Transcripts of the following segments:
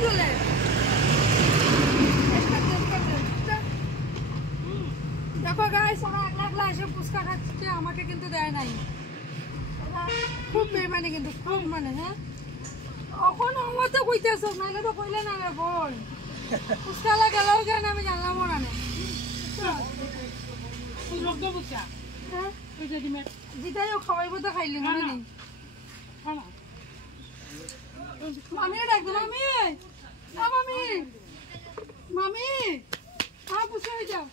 চলে দেখো গাইস ওরা একলা একলা এসে ফুচকা খাচ্ছে আমাকে কিন্তু দেয় নাই খুব বেমানে কিন্তু খুব মানে হ্যাঁ এখন আমার তো কইতেছ নাইলে তো কইলে না রে বোন ফুচকা লাগালেও কেন আমি জানলামও না হ্যাঁ যেটাই খাওয়াইব তো খাইলি মনে নেই মামি ডাকতো মামি মামি মামি পুষে হয়ে যাও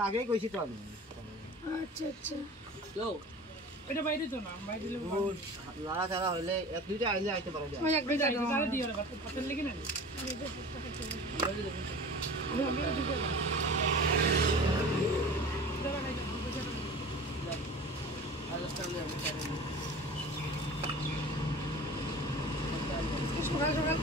আগেই কইছি তো আমি আচ্ছা আচ্ছা এটা বাইরে তো না বাইরে দিলে লাড়া ছাড়া হইলে এক দুইটা আইলে আইতে পারো ওই এক দুইটা দাও তারা দিও না পাতল লেগে না সকাল সকাল